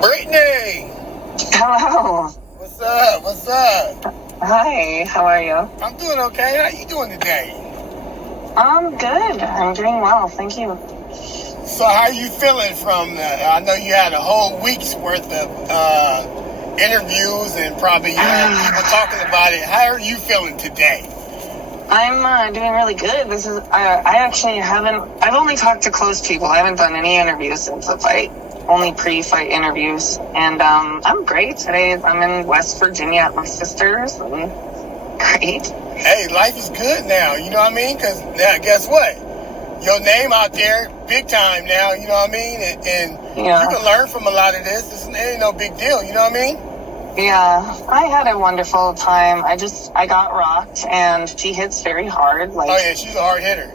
Brittany! Hello. What's up? What's up? Hi, how are you? I'm doing okay. How you doing today? I'm good. I'm doing well, thank you. So how are you feeling from that? I know you had a whole week's worth of interviews and probably you had people talking about it. How are you feeling today? I'm doing really good. I actually I've only talked to close people. I haven't done any interviews since the fight. Only pre-fight interviews. And I'm great. Today I'm in West Virginia at my sister's. And great. Hey, life is good now, you know what I mean? Because now, guess what? Your name out there, big time now, you know what I mean? And Yeah. you can learn from a lot of this. It ain't no big deal, you know what I mean? Yeah, I had a wonderful time. I got rocked, and she hits very hard. Oh, yeah, she's a hard hitter.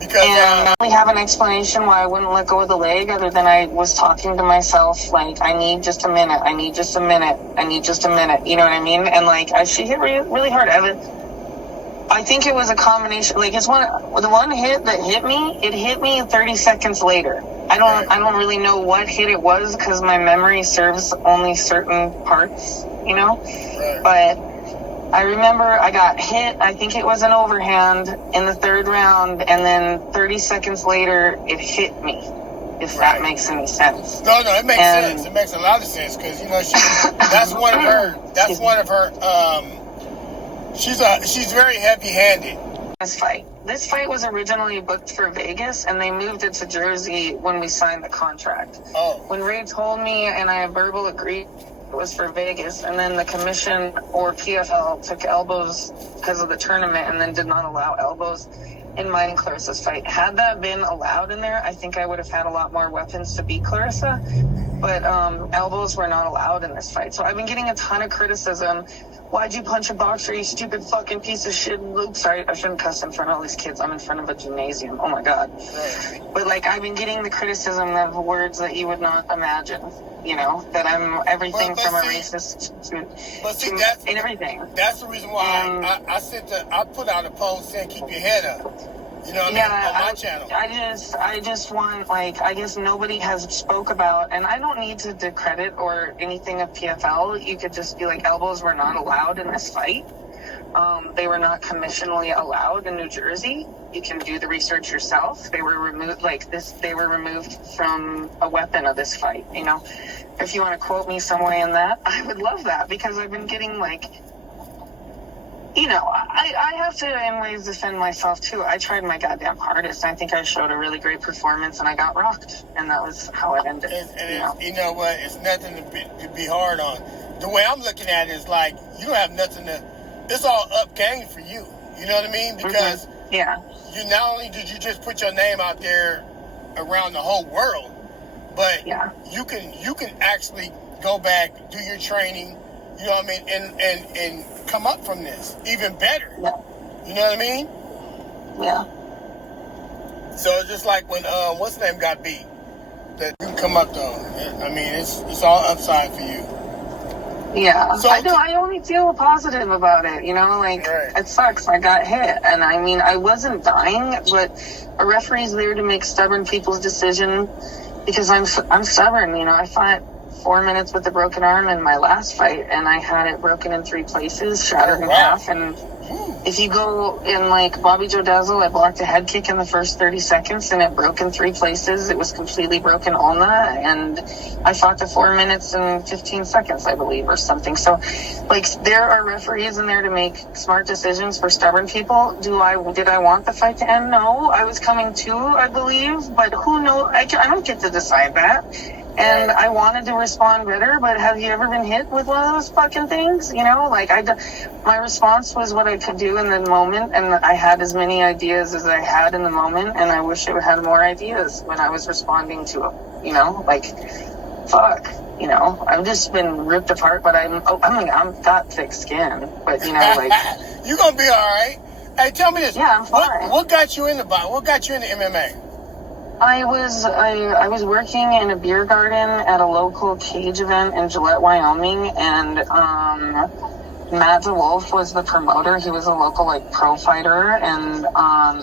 Because, and I don't have an explanation why I wouldn't let go of the leg other than I was talking to myself, like, I need just a minute, I need just a minute, I need just a minute, you know what I mean? And, like, she hit really hard. I think it was a combination, like, the one hit that hit me, it hit me 30 seconds later. I don't really know what hit it was because my memory serves only certain parts, you know? Right. But I remember I got hit, I think it was an overhand in the third round, and then 30 seconds later, it hit me, if that makes any sense. No, it makes sense. It makes a lot of sense, because, you know, she's very heavy-handed. This fight was originally booked for Vegas, and they moved it to Jersey when we signed the contract. Oh. When Ray told me, and I verbal agreed, it was for Vegas, and then the commission or PFL took elbows because of the tournament and then did not allow elbows in mine and Claressa's fight. Had that been allowed in there, I think I would have had a lot more weapons to beat Claressa, but elbows were not allowed in this fight. So I've been getting a ton of criticism. Why'd you punch a boxer, you stupid fucking piece of shit? Oops, sorry, I shouldn't cuss in front of all these kids. I'm in front of a gymnasium. Oh my God. But, like, I've been getting the criticism of words that you would not imagine. You know, that I'm everything from a racist to everything. That's the reason why I put out a post saying keep your head up. You know what I mean? On my channel. I just want, like, I guess nobody has spoke about, and I don't need to discredit or anything of PFL. You could just be like, elbows were not allowed in this fight. They were not commissionally allowed in New Jersey. You can do the research yourself. They were removed they were removed from a weapon of this fight, you know. If you want to quote me some way in that, I would love that, because I've been getting, like, you know, I have to in ways defend myself too. I tried my goddamn hardest. I think I showed a really great performance, and I got rocked, and that was how it ended. You know what? It's nothing to be hard on. The way I'm looking at it is like you don't have nothing to. It's all up game for you. You know what I mean? Because you not only did you just put your name out there around the whole world, but you can actually go back, do your training. You know what I mean? And come up from this even better. Yeah. You know what I mean? Yeah. So it's just like when what's the name got beat, that you can come up though. I mean, it's all upside for you. Yeah, so, I only feel positive about it, you know, like, It sucks, I got hit, and I mean, I wasn't dying, but a referee's there to make stubborn people's decision, because I'm stubborn, you know. I fought 4 minutes with a broken arm in my last fight, and I had it broken in 3 places, shattered in half, and if you go in, like, Bobby Joe Dazzle, I blocked a head kick in the first 30 seconds, and it broke in 3 places. It was completely broken ulna, and I fought to 4 minutes and 15 seconds, I believe, or something. So, like, there are referees in there to make smart decisions for stubborn people. Did I want the fight to end? No. I was coming to, I believe, but who knows? I don't get to decide that. And I wanted to respond better, but have you ever been hit with one of those fucking things? You know, like, my response was what I could do in the moment, and I had as many ideas as I had in the moment, and I wish I had more ideas when I was responding to it, you know, like, fuck, you know, I've just been ripped apart, but I've got thick skin, but, you know, like. You're gonna be alright. Hey, tell me this. Yeah, I'm fine. What got you into MMA? I was working in a beer garden at a local cage event in Gillette, Wyoming, and Matt DeWolf was the promoter. He was a local, like, pro fighter, and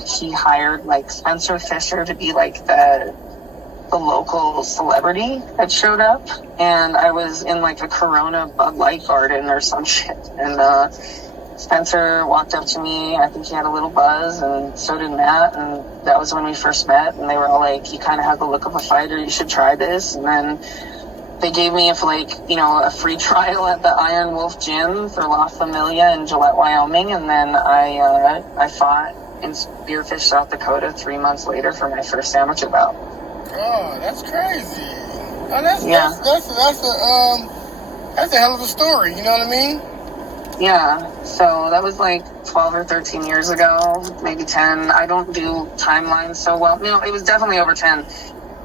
he hired, like, Spencer Fisher to be, like, the the local celebrity had showed up, and I was in like a Corona Bud Light garden or some shit, and Spencer walked up to me. I think he had a little buzz, and so did Matt, and that was when we first met, and they were all like, you kind of have the look of a fighter, you should try this. And then they gave me a free trial at the Iron Wolf Gym for La Familia in Gillette, Wyoming, and then I fought in Spearfish, South Dakota 3 months later for my first amateur bout. Oh, that's crazy. Oh, that's a hell of a story, you know what I mean? Yeah, so that was like 12 or 13 years ago, maybe 10. I don't do timelines so well. No, it was definitely over 10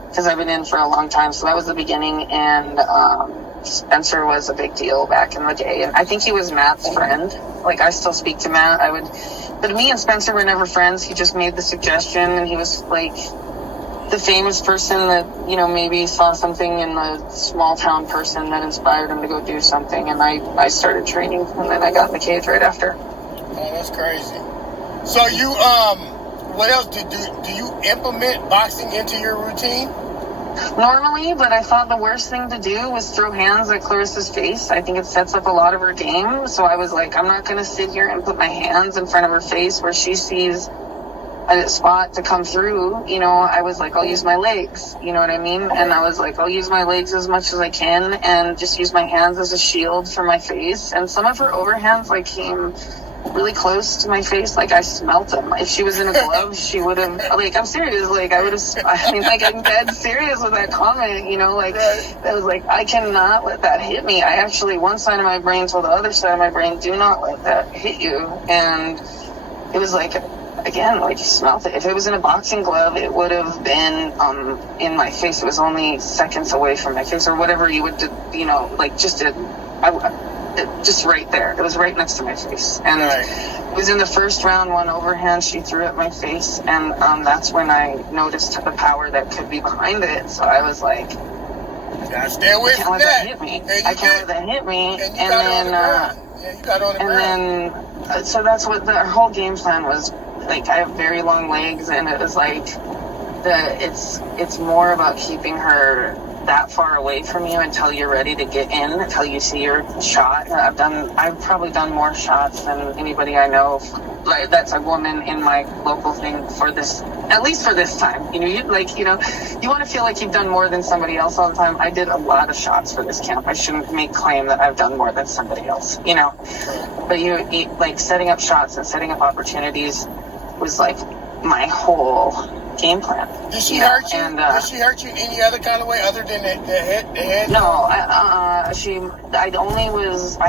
because I've been in for a long time. So that was the beginning, and Spencer was a big deal back in the day. And I think he was Matt's friend. Like, I still speak to Matt. But me and Spencer were never friends. He just made the suggestion, and he was like the famous person that, maybe saw something in the small town person that inspired him to go do something. And I started training, and then I got in the cage right after. Oh, that's crazy. So you, what else do you implement boxing into your routine? Normally, but I thought the worst thing to do was throw hands at Claressa's face. I think it sets up a lot of her game. So I was like, I'm not going to sit here and put my hands in front of her face where she sees a spot to come through. I was like, I'll use my legs, you know what I mean? And I was like, I'll use my legs as much as I can and just use my hands as a shield for my face. And some of her overhands came really close to my face. I smelt them. If she was in a glove, she would have, I'm serious, I'm dead serious with that comment, I was like, I cannot let that hit me. I actually, one side of my brain told the other side of my brain, do not let that hit you. And it was again, you smelt it. If it was in a boxing glove, it would have been in my face. It was only seconds away from my face, or whatever you would do, just right there. It was right next to my face. And it was in the first round, one overhand she threw at my face, and that's when I noticed the power that could be behind it. So I was like, gotta stay away from that. I can't let that hit me. So that's what our whole game plan was. I have very long legs, and it was it's more about keeping her that far away from you until you're ready to get in, until you see your shot. I've probably done more shots than anybody I know. That's a woman in my local thing for this, at least for this time. You want to feel like you've done more than somebody else all the time. I did a lot of shots for this camp. I shouldn't make claim that I've done more than somebody else, But you setting up shots and setting up opportunities was my whole game plan. Did she hurt you? Did she hurt you in any other kind of way other than the head? No, I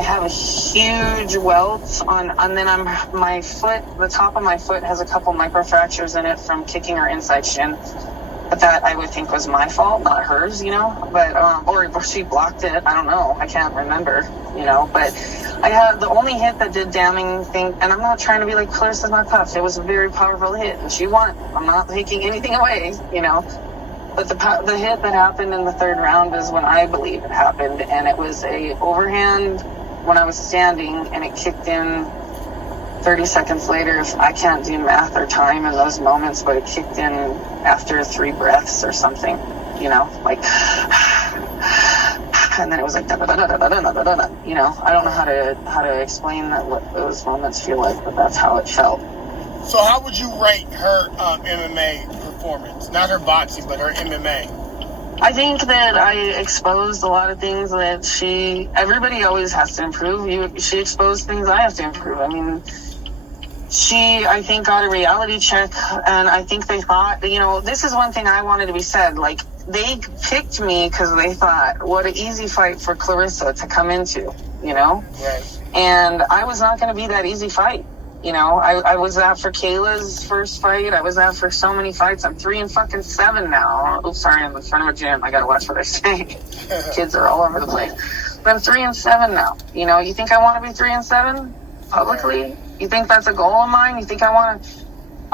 have a huge welt and then my foot, the top of my foot has a couple microfractures in it from kicking her inside shin. But that I would think was my fault, not hers, but, or she blocked it. I don't know. I can't remember, but I had the only hit that did damning thing, and I'm not trying to be like, Claressa's not tough. It was a very powerful hit, and she won. I'm not taking anything away, but the hit that happened in the third round is when I believe it happened, and it was a overhand when I was standing, and it kicked in 30 seconds later. I can't do math or time in those moments, but it kicked in after 3 breaths or something, and then it was I don't know how to explain what those moments feel like, but that's how it felt. So how would you rate her MMA performance? Not her boxing, but her MMA. I think that I exposed a lot of things that everybody always has to improve. She exposed things I have to improve. I mean, she, I think, got a reality check, and I think they thought, this is one thing I wanted to be said, they picked me because they thought, what an easy fight for Claressa to come into, Right. And I was not going to be that easy fight. I was out for Kayla's first fight. I was out for so many fights. I'm 3-7 now. Oh, sorry, I'm in front of a gym. I got to watch what I say. Kids are all over the place. But I'm 3-7 now. You think I want to be 3-7 publicly? You think that's a goal of mine? You think I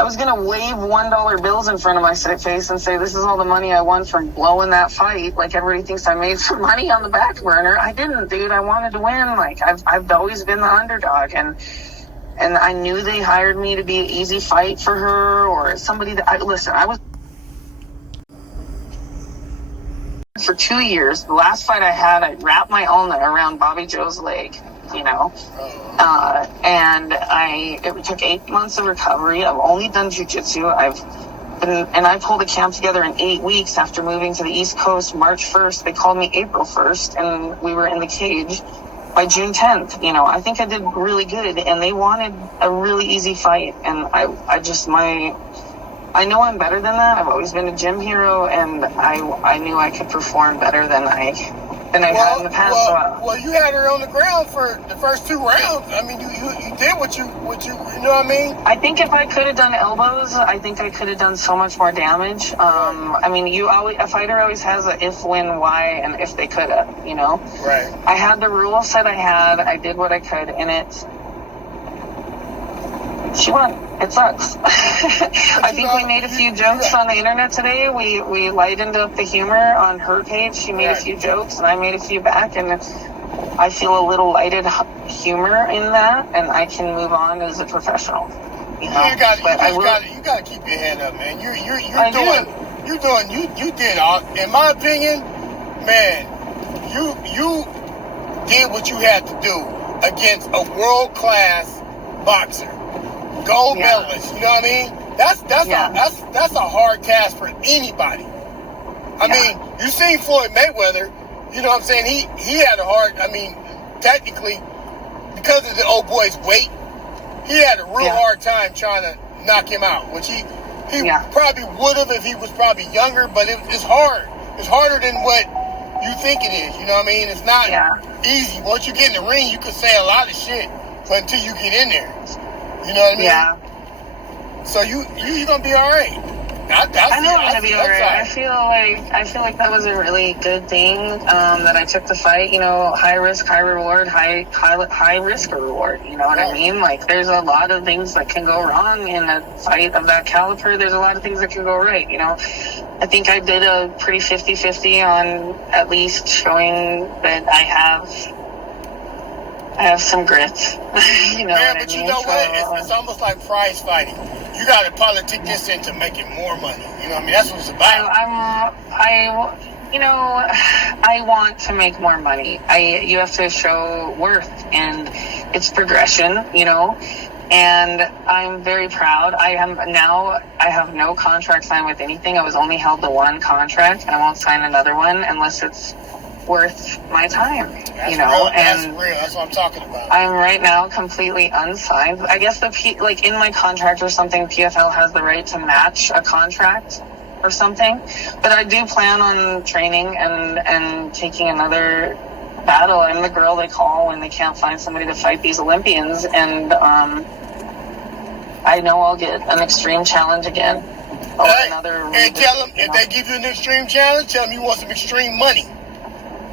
was going to wave $1 bills in front of my face and say, this is all the money I won from blowing that fight. Everybody thinks I made some money on the back burner. I didn't, dude. I wanted to win. I've always been the underdog. And I knew they hired me to be an easy fight for her or somebody that I was. for 2 years. The last fight I had, I wrapped my ulna around Bobby Joe's leg, you know. And it took 8 months of recovery. I've only done jiu-jitsu. I pulled a camp together in 8 weeks after moving to the East Coast March 1st. They called me April 1st, and we were in the cage by June 10th. You know, I think I did really good, and they wanted a really easy fight. And I know I'm better than that. I've always been a gym hero, and I knew I could perform better than I had in the past. Well, you had her on the ground for the first 2 rounds. I mean, you did what you know what I mean? I think if I could have done elbows, I think I could have done so much more damage. I mean, a fighter always has a if, when, why, and if they could have, you know? Right. I had the rules that I had. I did what I could in it. She won. It sucks. I think we made a few jokes on the internet today. We lightened up the humor on her page. She made a few jokes, and I made a few back, and I feel a little lighted humor in that, and I can move on as a professional. You know? You got to keep your head up, man. You did all. In my opinion, man, you did what you had to do against a world-class boxer. Gold medalist, you know what I mean? That's a hard task for anybody. I mean, you seen Floyd Mayweather, you know what I'm saying? He had a hard, I mean, technically, because of the old boy's weight, he had a real hard time trying to knock him out, which he probably would have if he was probably younger, but it's hard. It's harder than what you think it is, you know what I mean? It's not easy. Once you get in the ring, you can say a lot of shit, but until you get in there. You know what I mean? Yeah. So you're gonna be all right. I know I'm gonna be all right. I feel like that was a really good thing that I took the fight. You know, high risk, high reward, high risk or reward. You know what I mean? Like, there's a lot of things that can go wrong in a fight of that caliber. There's a lot of things that can go right. You know, I think I did a pretty 50-50 on at least showing that I have some grit. You know what I mean? You know what? It's almost like prize fighting. You got to politic this into making more money. You know what I mean? That's what it's about. I want to make more money. You have to show worth, and it's progression, you know. And I'm very proud. I have no contract signed with anything. I was only held to one contract, and I won't sign another one unless it's worth my time, you know. That's real. That's what I'm talking about. I'm right now completely unsigned. I guess in my contract or something, PFL has the right to match a contract or something. But I do plan on training and taking another battle. I'm the girl they call when they can't find somebody to fight these Olympians, and I know I'll get an extreme challenge again. And tell them if they give you an extreme challenge, tell them you want some extreme money.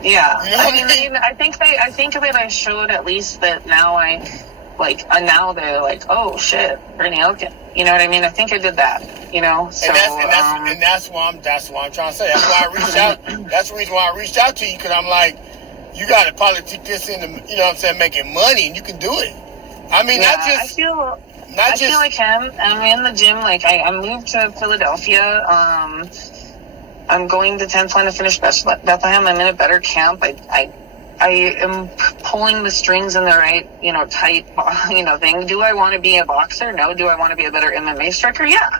Yeah, you know I mean, I think that I showed at least that now now they're like, oh shit, Brittney Elkin. You know what I mean? I think I did that. You know, so and that's what I'm trying to say. That's why I reached out. That's the reason why I reached out to you, because I'm like, you got to politic this into, you know what I'm saying, making money, and you can do it. I mean, I feel like I'm in the gym. Like I moved to Philadelphia. I'm going to 10th line to finish Bethlehem. I'm in a better camp. I am pulling the strings in the right, you know, tight, you know, thing. Do I want to be a boxer? No. Do I want to be a better MMA striker? Yeah.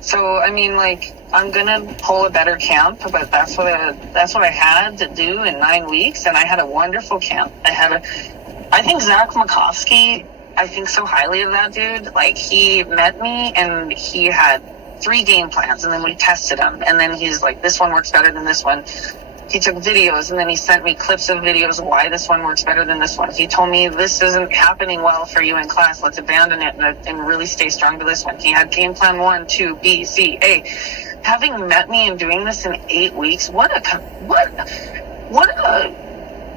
So, I mean, like, I'm going to pull a better camp, but that's what I had to do in 9 weeks. And I had a wonderful camp. I think Zach Makovsky, I think so highly of that dude. Like, he met me and he had 3 game plans, and then we tested them, and then he's like, this one works better than this one. He took videos, and then he sent me clips of videos of why this one works better than this one. He told me, this isn't happening well for you in class, let's abandon it and really stay strong to this one. He had game plan 1, 2, B, C, A. Having met me and doing this in 8 weeks,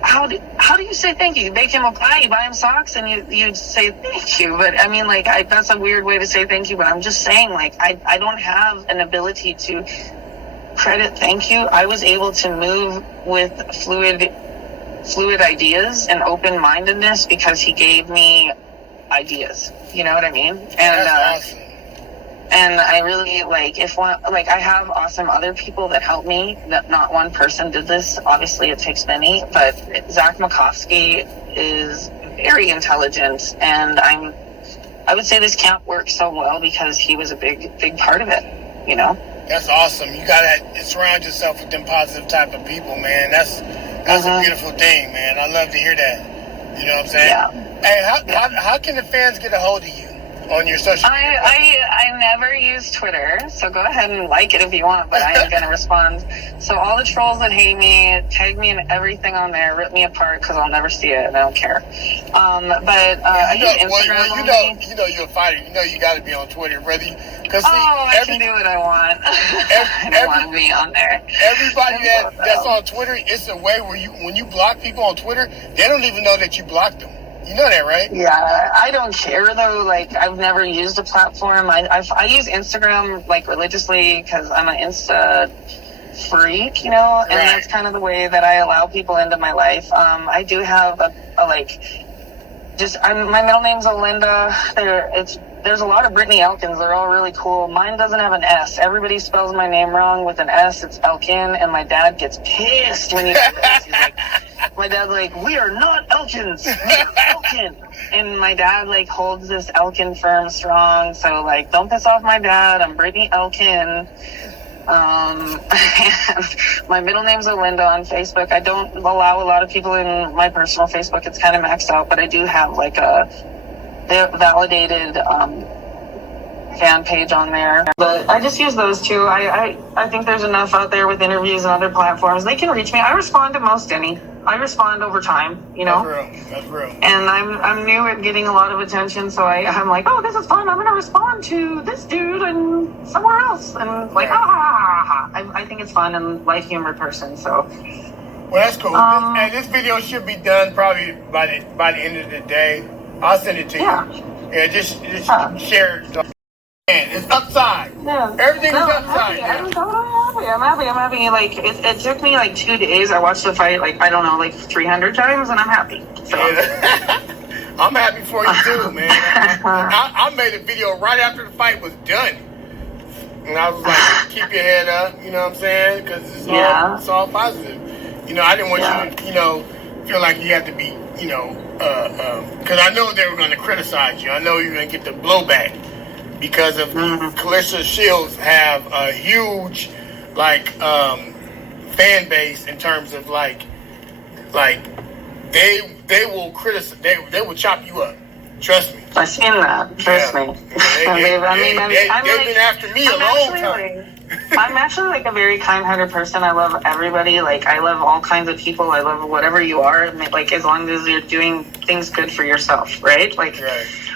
how do you say thank you? You bake him a pie, you buy him socks, and you say thank you. But I mean, like, that's a weird way to say thank you, but I'm just saying, like, I don't have an ability to credit thank you. I was able to move with fluid ideas and open-mindedness because he gave me ideas. You know what I mean? And that's awesome. And I really, like, I have awesome other people that help me, that not one person did this. Obviously, it takes many, but Zach Makovsky is very intelligent, and I would say this camp works so well because he was a big part of it, you know? That's awesome. You gotta surround yourself with them positive type of people, man. That's a beautiful thing, man. I love to hear that. You know what I'm saying? Yeah. Hey, how can the fans get a hold of you on your social media? I never use Twitter, so go ahead and like it if you want, but I am going to respond. So all the trolls that hate me, tag me in everything on there, rip me apart because I'll never see it and I don't care. I use Instagram only. You know you're a fighter. You know you got to be on Twitter, brother. I can do what I want. I don't want to be on there. Everybody that's on Twitter, it's a way where when you block people on Twitter, they don't even know that you blocked them. You know that, right? Yeah, I don't care though. Like, I've never used a platform. I use Instagram like religiously because I'm an Insta freak, you know, and that's kind of the way that I allow people into my life. I do have my middle name's Alinda. There's a lot of Brittney Elkins. They're all really cool. Mine doesn't have an S. Everybody spells my name wrong with an S. It's Elkin, and my dad gets pissed when you do this. He's like, my dad's like, we are not Elkins. We are Elkin. And my dad, like, holds this Elkin firm strong. So, like, don't piss off my dad. I'm Brittney Elkin. And my middle name's Alinda on Facebook. I don't allow a lot of people in my personal Facebook. It's kind of maxed out, but I do have, like, a validated fan page on there. But I just use those two. I think there's enough out there with interviews and other platforms. They can reach me. I respond to most any. I respond over time, you know? That's real. And I'm new at getting a lot of attention, so I'm like, oh, this is fun. I'm going to respond to this dude and somewhere else. And like, I think it's fun and light humor person, so. Well, that's cool. And this video should be done probably by the end of the day. I'll send it to you. Yeah, just share it. And it's upside. Yeah. Everything is upside. I'm happy. Like, it took me like 2 days. I watched the fight, like, I don't know, like 300 times, and I'm happy. So. Yeah. I'm happy for you too, man. I made a video right after the fight was done. And I was like, keep your head up, you know what I'm saying? Because it's all positive. You know, I didn't want you to, you know, feel like you had to be, you know, because I know they were going to criticize you. I know you're going to get the blowback because of Claressa Shields have a huge, like, fan base in terms of like they will criticize, they will chop you up. Trust me. I've seen that. Trust me. They've been after me a long time. I'm actually like a very kind-hearted person. I love everybody. Like, I love all kinds of people. I love whatever you are. Like, as long as you're doing things good for yourself, right? Like,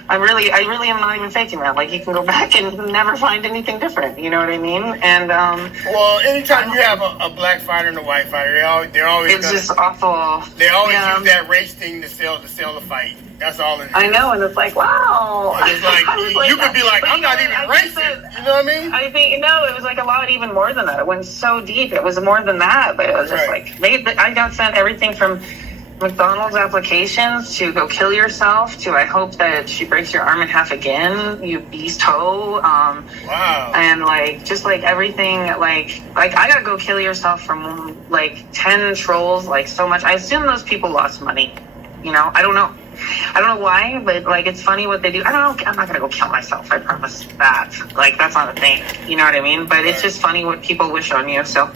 I really am not even faking that. Like, you can go back and never find anything different. You know what I mean? And well, anytime you have a black fighter and a white fighter, they're always it's just awful. They always use that race thing to sell the fight. That's all it is. I know, and it's like, wow. And it's like, you could be like, I'm not even racist. You know what I mean? I think, no, it was like a lot even more than that. It went so deep. It was more than that. But it was just like, I got sent everything from McDonald's applications to go kill yourself to I hope that she breaks your arm in half again, you beast hoe. Wow. And like, just like everything, like I gotta go kill yourself from like 10 trolls, like so much. I assume those people lost money. You know, I don't know why, but like, it's funny what they do. I don't know. I'm not going to go kill myself. I promise that. Like, that's not a thing. You know what I mean? But it's just funny what people wish on you. So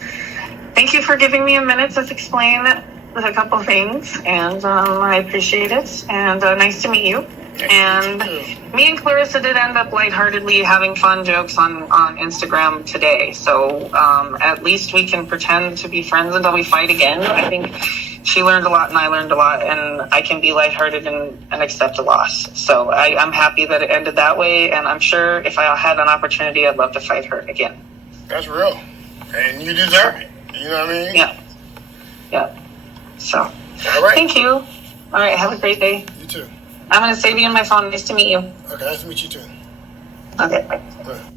thank you for giving me a minute to explain a couple things. And I appreciate it. And nice to meet you. And me and Claressa did end up lightheartedly having fun jokes on Instagram today. So at least we can pretend to be friends until we fight again. I think she learned a lot and I learned a lot, and I can be lighthearted and accept a loss. So I'm happy that it ended that way, and I'm sure if I had an opportunity, I'd love to fight her again. That's real. And you deserve it. You know what I mean? Yeah. So, all right. Thank you. All right, have a great day. You too. I'm going to save you in my phone. Nice to meet you. Okay, nice to meet you too. Okay, bye. All right.